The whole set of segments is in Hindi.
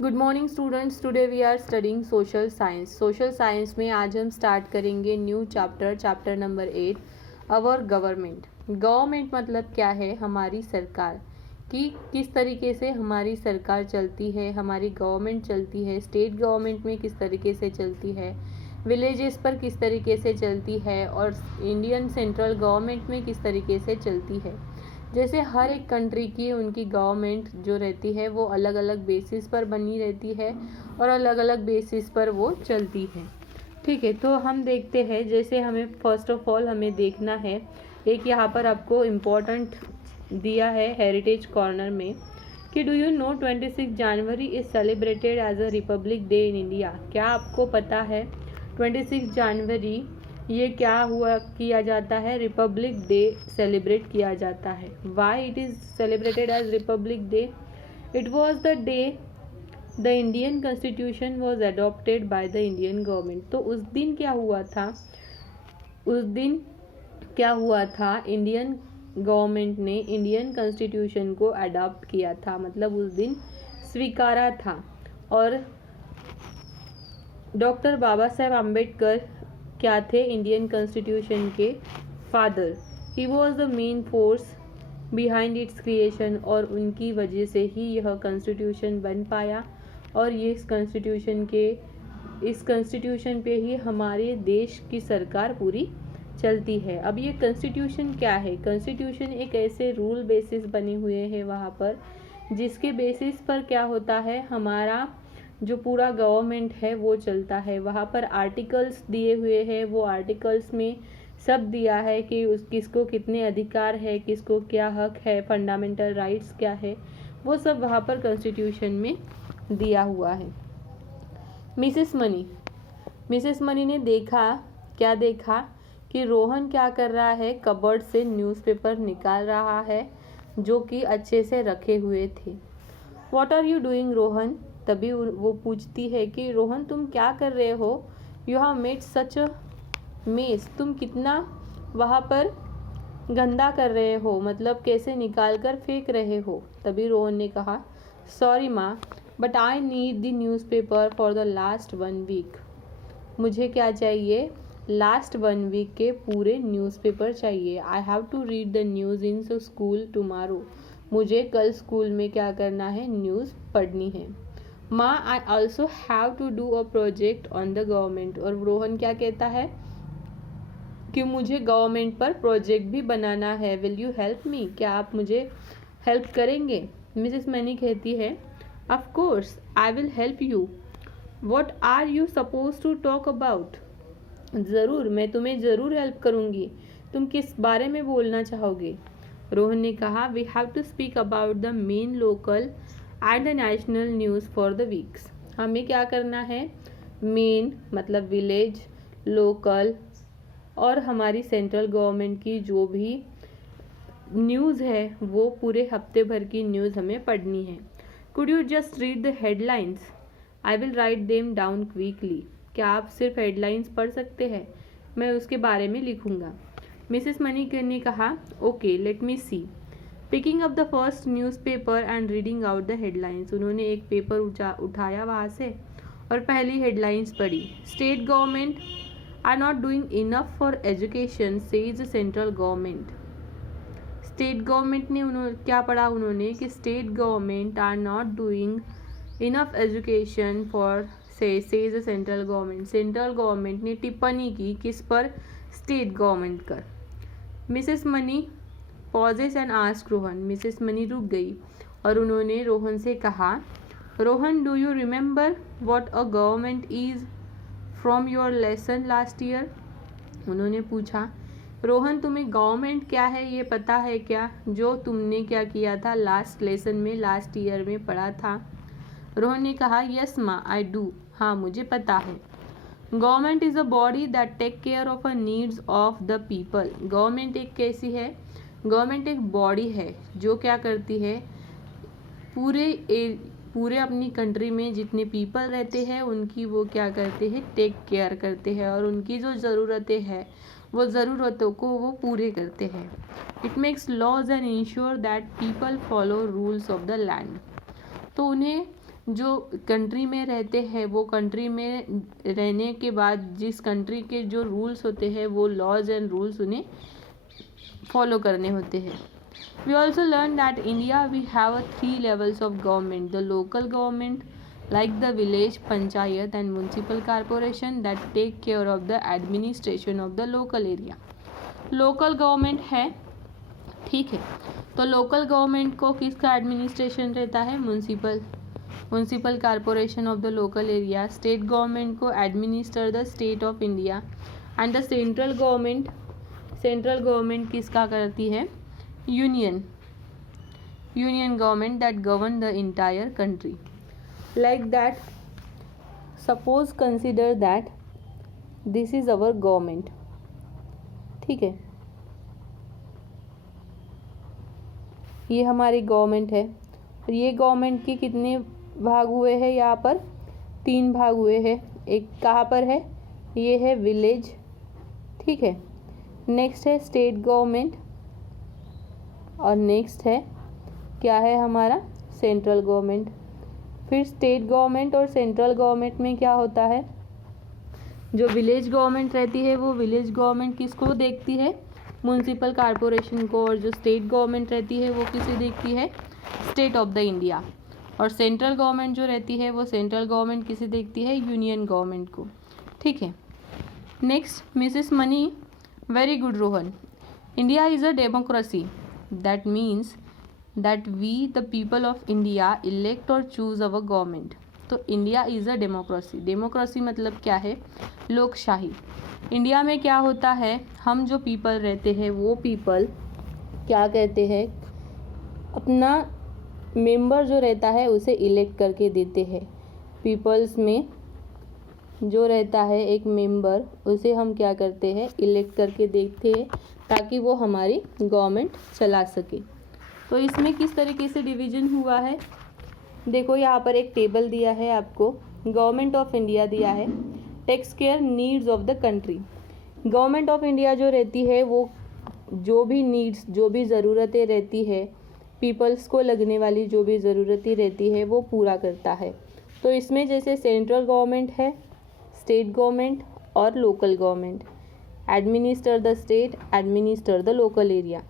Good morning students, today we are studying social science. Social science में आज हम स्टार्ट करेंगे new chapter number 8, our government. Government मतलब क्या है? हमारी सरकार। कि किस तरीके से हमारी सरकार चलती है, हमारी गवर्नमेंट चलती है, स्टेट गवर्नमेंट में किस तरीके से चलती है, विलेजेस पर किस तरीके से चलती है, और इंडियन सेंट्रल गवर्नमेंट में किस तरीके से चलती है। जैसे हर एक कंट्री की उनकी गवर्नमेंट जो रहती है वो अलग अलग बेसिस पर बनी रहती है और अलग अलग बेसिस पर वो चलती है। ठीक है, तो हम देखते हैं। जैसे हमें फर्स्ट ऑफ ऑल हमें देखना है, एक यहाँ पर आपको इम्पोर्टेंट दिया है हेरिटेज कॉर्नर में कि do you know 26 January is celebrated as a Republic Day in India. क्या आपको पता है 26 जनवरी ये क्या हुआ किया जाता है? रिपब्लिक डे सेलिब्रेट किया जाता है। Why it is celebrated as Republic Day? It was the day the Indian constitution was adopted by the Indian government. तो उस दिन क्या हुआ था? उस दिन क्या हुआ था? इंडियन गवर्नमेंट ने इंडियन कॉन्स्टिट्यूशन को अडॉप्ट किया था, मतलब उस दिन स्वीकारा था। और डॉक्टर बाबा साहेब आम्बेडकर क्या थे? इंडियन कॉन्स्टिट्यूशन के father. He was the main force behind it's creation, और उनकी वजह से ही यह कॉन्स्टिट्यूशन बन पाया। और ये इस कॉन्स्टिट्यूशन पे ही हमारे देश की सरकार पूरी चलती है। अब ये कॉन्स्टिट्यूशन क्या है? कॉन्स्टिट्यूशन एक ऐसे रूल बेसिस बने हुए हैं वहाँ पर, जिसके बेसिस पर क्या होता है, हमारा जो पूरा गवर्नमेंट है वो चलता है। वहाँ पर आर्टिकल्स दिए हुए हैं, वो आर्टिकल्स में सब दिया है कि किसको कितने अधिकार है, किसको क्या हक है, फंडामेंटल राइट्स क्या है, वो सब वहाँ पर कॉन्स्टिट्यूशन में दिया हुआ है। मिसेस मनी ने क्या देखा कि रोहन क्या कर रहा है? कबर्ड से न्यूज़पेपर निकाल रहा है जो कि अच्छे से रखे हुए थे। What are you doing Rohan? तभी वो पूछती है कि रोहन तुम क्या कर रहे हो? You have made such a mess. तुम कितना वहाँ पर गंदा कर रहे हो, मतलब कैसे निकाल कर फेंक रहे हो। तभी रोहन ने कहा, सॉरी माँ, but I need the newspaper for the last 1 week. मुझे क्या चाहिए? लास्ट 1 वीक के पूरे न्यूज़पेपर चाहिए। I have to read the news in school tomorrow. मुझे कल स्कूल में क्या करना है? न्यूज़ पढ़नी है। माँ, I also have to do a project on the government. और रोहन क्या कहता है कि मुझे गवर्नमेंट पर प्रोजेक्ट भी बनाना है। Will you help me? क्या आप मुझे हेल्प करेंगे? मिसेस मनी कहती है, of course I will help you. What are you suppose to talk about? ज़रूर, मैं तुम्हें ज़रूर हेल्प करूँगी। तुम किस बारे में बोलना चाहोगे? रोहन ने कहा, we have to speak about the main local and the national news for the weeks. हमें क्या करना है? मेन मतलब विलेज, लोकल और हमारी सेंट्रल गवर्नमेंट की जो भी न्यूज़ है वो पूरे हफ्ते भर की न्यूज़ हमें पढ़नी है। Could you just read the headlines? I will write them down quickly. क्या आप सिर्फ हेडलाइंस पढ़ सकते हैं? मैं उसके बारे में लिखूंगा। मिसेस मनी ने कहा, okay let me see. Picking up the first newspaper and reading out the headlines. उन्होंने एक पेपर उठाया वहाँ से और पहली हेडलाइंस पढ़ी। State government are not doing enough for education says central government. State government ने क्या पढ़ा उन्होंने कि state government are not doing enough education for says central government. Central government ने टिप्पणी की किस पर? स्टेट गवर्नमेंट पर। Mrs Mani pauses and ask Rohan. Mrs Mani रुक गई और उन्होंने रोहन से कहा, Rohan do you remember what a government is from your lesson last year? उन्होंने पूछा, रोहन तुम्हें गवर्नमेंट क्या है ये पता है क्या, जो तुमने क्या किया था लास्ट लेसन में, लास्ट ईयर में पढ़ा था? रोहन ने कहा, यस माँ आई डू। हाँ मुझे पता है। Government is a body that take care of a needs of the people. Government एक कैसी है? गवर्नमेंट एक बॉडी है जो क्या करती है, पूरे अपनी कंट्री में जितने पीपल रहते हैं उनकी वो क्या करते हैं? टेक केयर करते हैं, और उनकी जो ज़रूरतें हैं वो ज़रूरतों को वो पूरे करते हैं। It makes laws and ensure that people follow rules of the land. तो उन्हें जो कंट्री में रहते हैं वो कंट्री में रहने के बाद जिस कंट्री के जो रूल्स होते हैं वो लॉज एंड रूल्स उन्हें फॉलो करने होते हैं. We also learned that India we have a 3 levels of government. The local government like the village panchayat and municipal corporation that take care of the administration of the local area. Local government है, ठीक है. तो लोकल गवर्नमेंट को किसका एडमिनिस्ट्रेशन रहता है? Municipal corporation of the local area. State government को administer the state of India. And the central government किसका करती है? union government that govern the entire country. Like that, suppose consider that this is our government. ठीक है, ये हमारी गवर्नमेंट है. और ये गवर्नमेंट के कितने भाग हुए हैं? यहाँ पर 3 भाग हुए हैं. एक कहाँ पर है? ये है विलेज, ठीक है. नेक्स्ट है स्टेट गवर्नमेंट और नेक्स्ट है क्या है हमारा? Central government. फिर स्टेट गवर्नमेंट और सेंट्रल गवर्नमेंट में क्या होता है? जो विलेज गवर्नमेंट रहती है वो विलेज गवर्नमेंट किसको देखती है? म्यूनसिपल कॉरपोरेशन को. और जो स्टेट गवर्नमेंट रहती है वो किसे देखती है? State of the India. और सेंट्रल गवर्नमेंट जो रहती है वो सेंट्रल गवर्नमेंट किसे देखती है? यूनियन गवर्नमेंट को, ठीक है. Next, Mrs money. Very good Rohan. India is a democracy. That means that we the people of India elect or choose our government. तो India is a democracy. Democracy मतलब क्या है? लोकशाही. इंडिया में क्या होता है? हम जो पीपल रहते हैं वो पीपल क्या कहते हैं? अपना मेंबर जो रहता है उसे इलेक्ट करके देते हैं. पीपल्स में जो रहता है एक मेंबर उसे हम क्या करते हैं? इलेक्ट करके देते हैं ताकि वो हमारी गवर्नमेंट चला सके. तो इसमें किस तरीके से डिवीजन हुआ है? देखो यहाँ पर एक टेबल दिया है आपको. गवर्नमेंट ऑफ इंडिया दिया है. Takes care needs of the country. Government of India जो रहती है वो जो भी नीड्स, जो भी ज़रूरतें रहती है, पीपल्स को लगने वाली जो भी ज़रूरतें रहती है वो पूरा करता है. तो इसमें जैसे सेंट्रल गवर्नमेंट है, स्टेट गवर्नमेंट और local government. Administer the state, administer the local area.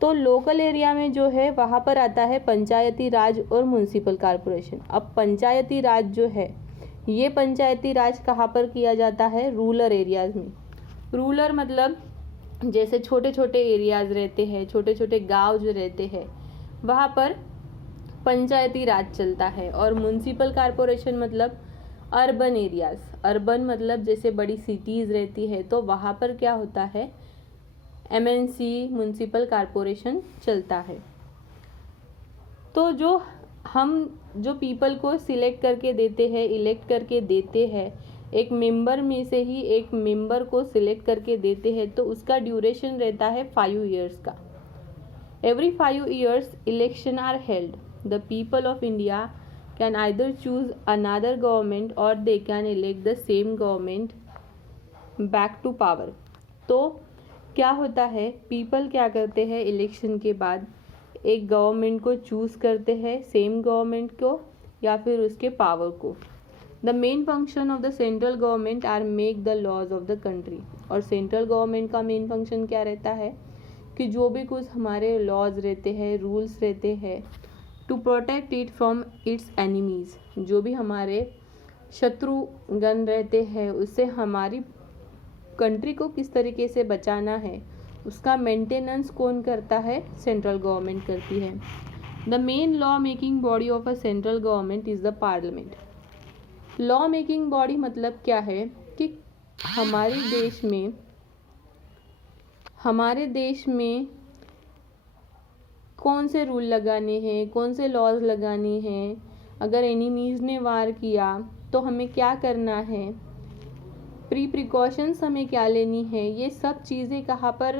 तो लोकल एरिया में जो है वहाँ पर आता है पंचायती राज और म्यूनसिपल कॉरपोरेशन. अब पंचायती राज जो है ये पंचायती राज कहाँ पर किया जाता है? रूरल एरियाज़ में. रूरल मतलब जैसे छोटे छोटे एरियाज़ रहते हैं, छोटे छोटे गांव जो रहते हैं वहाँ पर पंचायती राज चलता है. और म्यूनसिपल कॉरपोरेशन मतलब अर्बन एरियाज़. अर्बन मतलब जैसे बड़ी सिटीज़ रहती है तो वहाँ पर क्या होता है? MNC म्यूनसिपल कॉरपोरेशन चलता है. तो जो पीपल को सिलेक्ट करके देते हैं, इलेक्ट करके देते हैं, एक मेंबर में से ही एक मेंबर को सिलेक्ट करके देते हैं तो उसका ड्यूरेशन रहता है 5 ईयर्स का. Every 5 years election are held. The people of India can either choose another government or they can elect the same government back to power. तो क्या होता है? पीपल क्या करते हैं? इलेक्शन के बाद एक गवर्नमेंट को चूज़ करते हैं, सेम गवर्नमेंट को या फिर उसके पावर को. The main function of the central government are make the laws of the country. और सेंट्रल गवर्नमेंट का मेन फंक्शन क्या रहता है? कि जो भी कुछ हमारे लॉज रहते हैं, रूल्स रहते हैं, to protect it from its enemies. जो भी हमारे शत्रुगण रहते हैं उससे हमारी कंट्री को किस तरीके से बचाना है उसका मेंटेनेंस कौन करता है? सेंट्रल गवर्नमेंट करती है. The main law making body of a central government is the parliament. Law making body मतलब क्या है? कि हमारे देश में कौन से रूल लगाने हैं, कौन से लॉज लगाने हैं, अगर एनिमीज़ ने वार किया तो हमें क्या करना है, प्रिकॉशंस हमें क्या लेनी है, ये सब चीज़ें कहाँ पर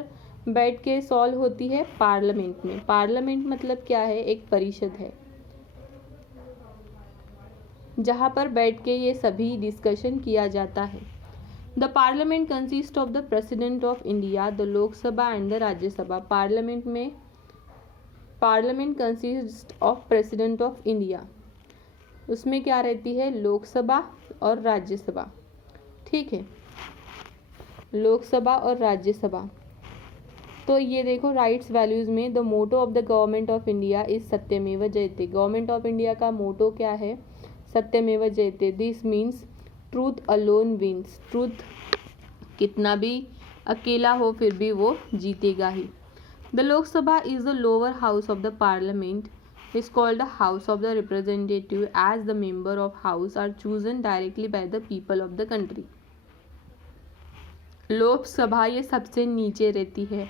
बैठ के सॉल्व होती है? पार्लियामेंट में. पार्लियामेंट मतलब क्या है? एक परिषद है जहाँ पर बैठ के ये सभी डिस्कशन किया जाता है. The parliament consist of the president of India, the Lok Sabha and the Rajya Sabha. Parliament consist of president of India, उसमें क्या रहती है, लोकसभा और राज्यसभा। ठीक है, लोकसभा और राज्यसभा। तो ये देखो राइट्स वैल्यूज में the motto of the government of India is सत्यमेव जयते। गवर्नमेंट ऑफ इंडिया का मोटो क्या है, Satyameva Jayate. This means truth alone wins. Truth कितना भी अकेला हो फिर भी वो जीतेगा ही। The Lok Sabha is the lower house of the parliament is called the House of the Representative as the member of House are chosen directly by the people of the country। Lok Sabha ये सबसे नीचे रहती है,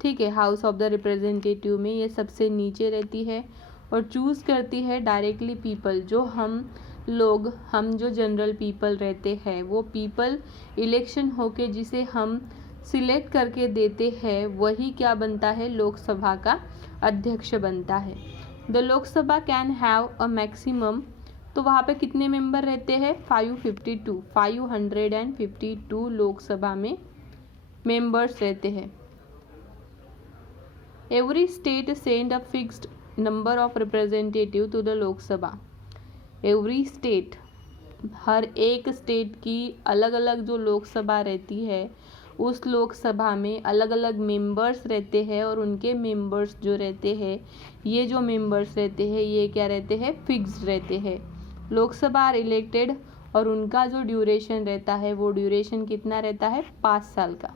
ठीक है, हाउस ऑफ द रिप्रेजेंटेटिव में ये सबसे नीचे रहती है और चूज करती है डायरेक्टली पीपल, जो हम लोग, हम जो जनरल पीपल रहते हैं, वो पीपल इलेक्शन होके जिसे हम सिलेक्ट करके देते हैं वही क्या बनता है, लोकसभा का अध्यक्ष बनता है। The Lok Sabha can have a maximum, तो वहाँ पे कितने मेंबर रहते हैं, 552 लोकसभा में मेंबर्स रहते हैं। Every state send a fixed number of representative to the Lok Sabha. Every state, हर एक स्टेट की अलग अलग जो लोकसभा रहती है उस लोकसभा में अलग अलग मेंबर्स रहते हैं और उनके मेंबर्स जो रहते हैं, ये जो मेंबर्स रहते हैं ये क्या रहते हैं, फिक्स्ड रहते हैं। लोकसभा आर इलेक्टेड और उनका जो ड्यूरेशन रहता है वो ड्यूरेशन कितना रहता है, 5 साल का।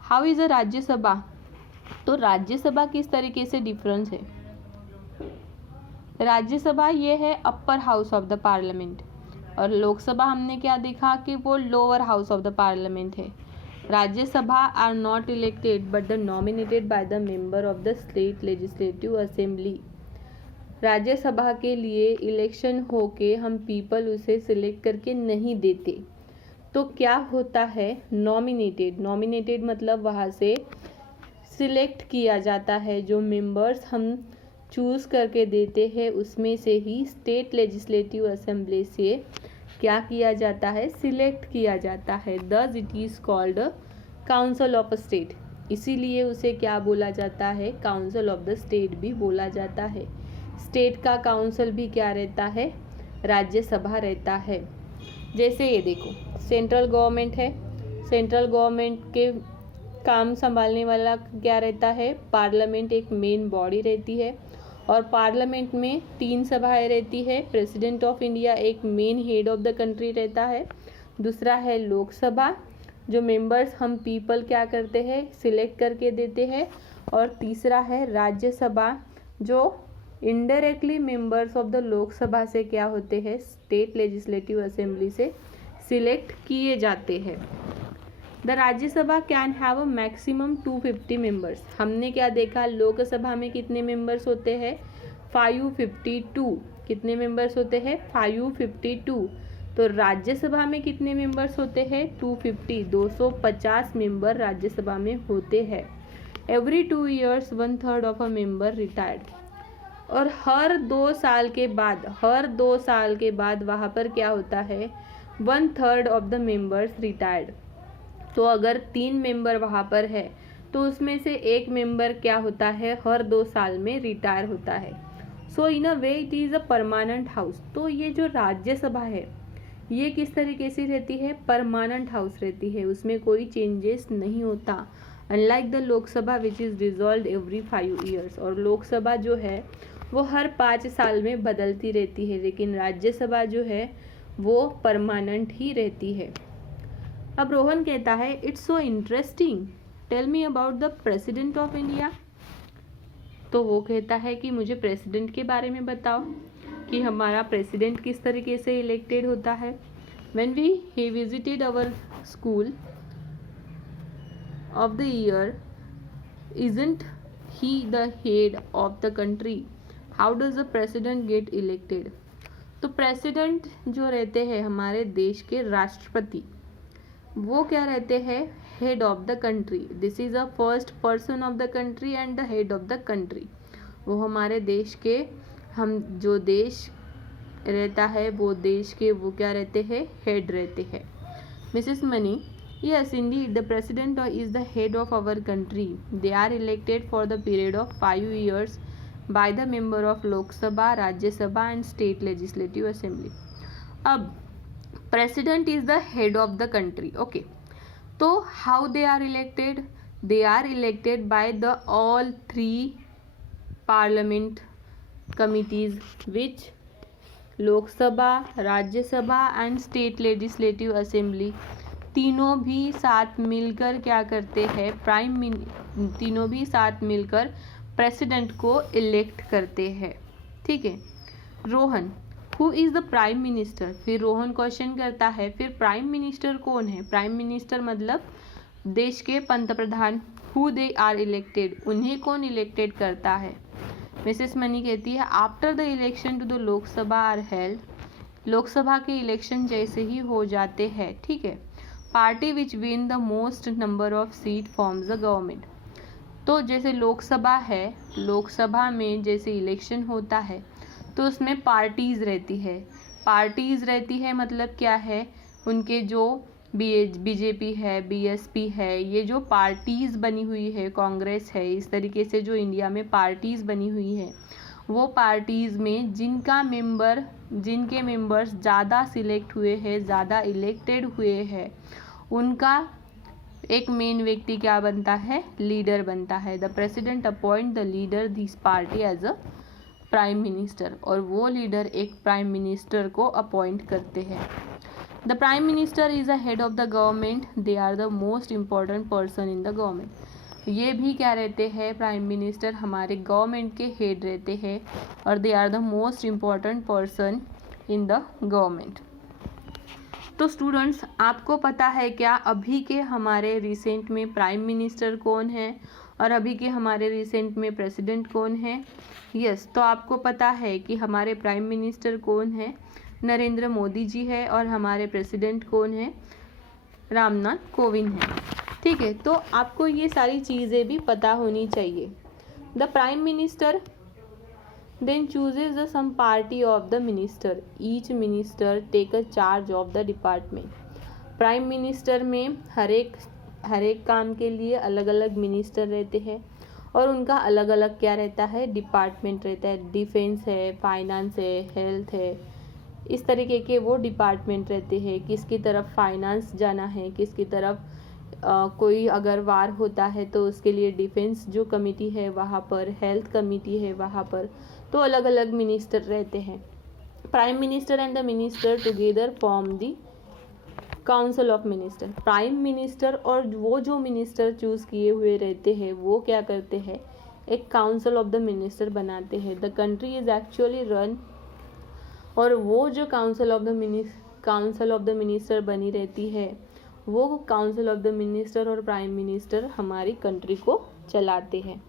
हाउ इज अ राज्यसभा, तो राज्यसभा किस तरीके से डिफरेंस है। राज्यसभा ये है upper house of the parliament और लोकसभा हमने क्या देखा कि वो lower house of the parliament है। Rajya Sabha are not elected but the nominated by the member of the state legislative assembly. Rajya Sabha के लिए इलेक्शन होके हम पीपल उसे सिलेक्ट करके नहीं देते, तो क्या होता है, नॉमिनेटेड। नॉमिनेटेड मतलब वहाँ से सिलेक्ट किया जाता है, जो मेंबर्स हम चूज करके देते हैं उसमें से ही स्टेट लेजिस्लेटिव असेंबली से क्या किया जाता है, सिलेक्ट किया जाता है। Thus it is called council of state, इसीलिए उसे क्या बोला जाता है, काउंसिल ऑफ द स्टेट भी बोला जाता है। स्टेट का काउंसिल भी क्या रहता है, राज्यसभा रहता है। जैसे ये देखो सेंट्रल गवर्नमेंट है, सेंट्रल गवर्नमेंट के काम संभालने वाला क्या रहता है, पार्लियामेंट एक मेन बॉडी रहती है और पार्लियामेंट में 3 सभाएं रहती है। प्रेसिडेंट ऑफ इंडिया एक main head of the country रहता है। दूसरा है लोकसभा, जो मेंबर्स हम पीपल क्या करते हैं, सिलेक्ट करके देते हैं। और तीसरा है राज्यसभा, जो indirectly members of the Lok Sabha से क्या होते हैं, स्टेट लेजिस्लेटिव असेंबली से सिलेक्ट किए जाते हैं। The Rajya Sabha can have a maximum 250 members. हमने क्या देखा, लोकसभा में कितने मेंबर्स होते हैं, 552। कितने मेंबर्स होते हैं, 552। तो राज्यसभा में कितने मेंबर्स होते हैं, 250, 250 मेंबर राज्यसभा में होते हैं। Every 2 years 1/3 of a member retired. और हर 2 साल के बाद वहाँ पर क्या होता है, 1/3 ऑफ द मेंबर्स रिटायर्ड। तो अगर 3 मेंबर वहाँ पर है तो उसमें से एक मेंबर क्या होता है, हर 2 साल में रिटायर होता है। So in a way it is a permanent house. तो ये जो राज्यसभा है ये किस तरीके से रहती है, परमानेंट हाउस रहती है, उसमें कोई चेंजेस नहीं होता। Unlike the Lok Sabha which is dissolved every 5 years। और लोकसभा जो है वो हर 5 साल में बदलती रहती है, लेकिन राज्यसभा जो है वो परमानेंट ही रहती है। अब रोहन कहता है it's so interesting, tell me about the president of India. तो वो कहता है कि मुझे प्रेसिडेंट के बारे में बताओ कि हमारा प्रेसिडेंट किस तरीके से इलेक्टेड होता है। When he visited our school of the year, isn't he the head of the country, how does the president get elected. तो प्रेसिडेंट जो रहते हैं हमारे देश के राष्ट्रपति, वो क्या रहते हैं, head of the country. This is a first person of the country and the head of the country. वो हमारे देश के, हम जो देश रहता है वो देश के वो क्या रहते हैं, हेड रहते हैं। Mrs Mani, yes indeed the president is the head of our country. They are elected for the period of 5 years by the member of Lok Sabha, Rajya Sabha and State Legislative Assembly. अब president is the head of the country. Okay, तो how they are elected? They are elected by the all three parliament committees, which लोक सभा, राज्य सभा एंड स्टेट लेजिस्लेटिव असेंबली तीनों भी साथ मिलकर क्या करते हैं, तीनों भी साथ मिलकर प्रेसिडेंट को इलेक्ट करते हैं. ठीक है. Rohan, who is the prime minister? फिर रोहन क्वेश्चन करता है फिर प्राइम मिनिस्टर कौन है? प्राइम मिनिस्टर मतलब देश के पंतप्रधान. हु दे आर इलेक्टेड, उन्हें कौन इलेक्टेड करता है? मिसेस मनी कहती है after the election to the Lok Sabha are held, Lok Sabha के इलेक्शन जैसे ही हो जाते हैं. ठीक है. Party which win the most number of seat forms the government. तो जैसे लोकसभा है, लोकसभा में जैसे इलेक्शन होता है तो उसमें पार्टीज रहती है. पार्टीज रहती है मतलब क्या है, उनके जो बीजेपी है, बीएसपी है, ये जो पार्टीज बनी हुई है, कांग्रेस है, इस तरीके से जो इंडिया में पार्टीज बनी हुई है, वो पार्टीज में जिनके मेंबर्स ज़्यादा सिलेक्ट हुए हैं, ज़्यादा इलेक्टेड हुए हैं, उनका एक मेन व्यक्ति क्या बनता है, लीडर बनता है. The president appoint the leader this party as a prime minister, और वो लीडर एक प्राइम मिनिस्टर को अपॉइंट करते हैं. The prime minister is the head of the government, they are the most important person in the government. ये भी क्या रहते हैं, प्राइम मिनिस्टर हमारे गवर्नमेंट के हेड रहते हैं और they are the most important person in the government. तो स्टूडेंट्स, आपको पता है क्या अभी के हमारे रिसेंट में प्राइम मिनिस्टर कौन है और अभी के हमारे रिसेंट में प्रेसिडेंट कौन है? यस, तो आपको पता है कि हमारे प्राइम मिनिस्टर कौन है, नरेंद्र मोदी जी है, और हमारे प्रेसिडेंट कौन है, रामनाथ कोविंद है. ठीक है. तो आपको ये सारी चीज़ें भी पता होनी चाहिए. The prime minister then chooses the some party of the minister. Each minister take a charge of the department. Prime minister में हर एक काम के लिए अलग अलग मिनिस्टर रहते हैं और उनका अलग अलग क्या रहता है, डिपार्टमेंट रहता है. डिफेंस है, फाइनेंस है, हेल्थ है, इस तरीके के वो डिपार्टमेंट रहते हैं. किसकी तरफ फाइनेंस जाना है, किसकी तरफ कोई अगर वार होता है तो उसके लिए डिफेंस जो कमेटी है वहाँ पर, हेल्थ कमेटी है वहाँ पर, तो अलग अलग मिनिस्टर रहते हैं. Prime minister and the minister together form the council of minister. Prime minister और वो जो मिनिस्टर चूज़ किए हुए रहते हैं वो क्या करते हैं, एक काउंसिल ऑफ द मिनिस्टर बनाते हैं. The country is actually run, और वो जो काउंसिल ऑफ द मिनिस्टर बनी रहती है, वो काउंसिल ऑफ द मिनिस्टर और प्राइम मिनिस्टर हमारी कंट्री को चलाते हैं.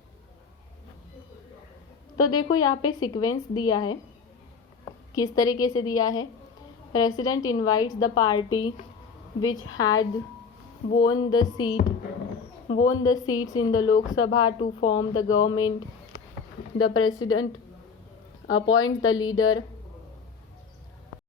तो देखो यहाँ पे सीक्वेंस दिया है, किस तरीके से दिया है. President invites the party which had won the seats in the Lok Sabha to form the government. The president appoints the leader